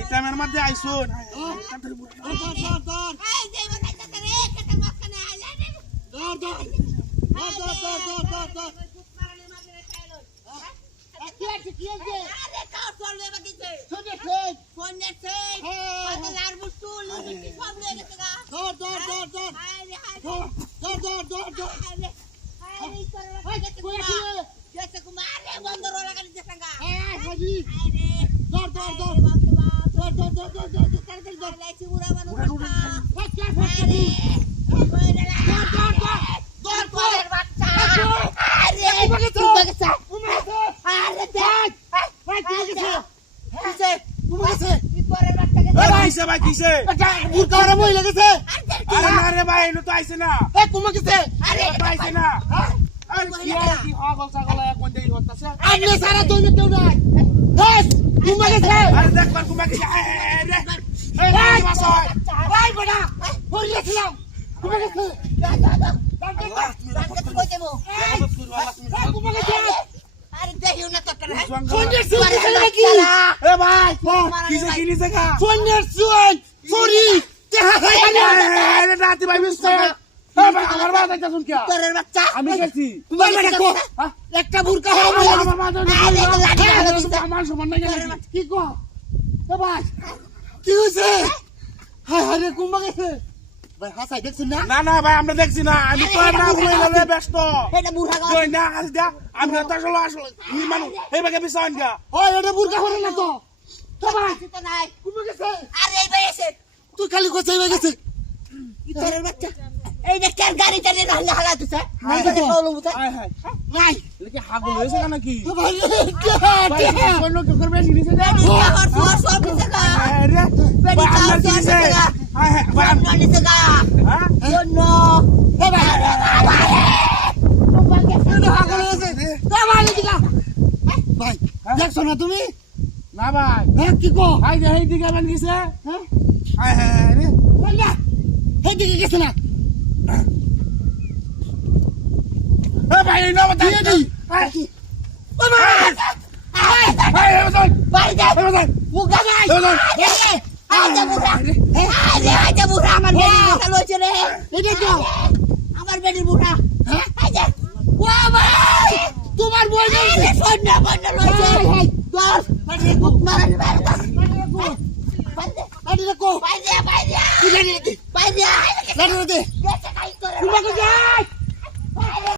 ইটামের মধ্যে আইছুন একটা বুরকা কি হয়েছে? না না ভাই আমরা দেখছি না আমি তো ব্যস্ত আমি মানুষ এই বাগে বিষয় বুরকা করে না তো তুই খালি কোথায় গেছে বাচ্চা এই যে কার গাড়ি চালিয়ে রান্না হালা তুই নাই বলে কওলো বুতা নাই কি হাগল হইছে না কি ভাই কোন কি করবে জিনিস না সব দিছে গা আরে বেডি চাও দিছে গা ভাই আমরা দিছে গা হ্যাঁ নো এ ভাই হাগল হইছে তা ভাই দিগা ভাই দেখছ না তুমি না ভাই হ্যাঁ কি কো ভাই যে এই দিকে মান গেছে হ্যাঁ হ্যাঁ রে বললা এই দিকে গেছে না ভাই না বতা দি ও ভাই ভাই ভাই ভাই মুগা ভাই আজে বুড়া আমার বেডি মুখা লইছে রে এটা কি আমার বেডি মুখা হ্যাঁ আজে ও ভাই তোমার বই গেছে সন্না বন্না লইছে দর বেডি কুক মারানি বাইরে বাইরে দেখো বাইরে কি জানি বাইরে লাড়ু দে কাই করে তোমাকে যাই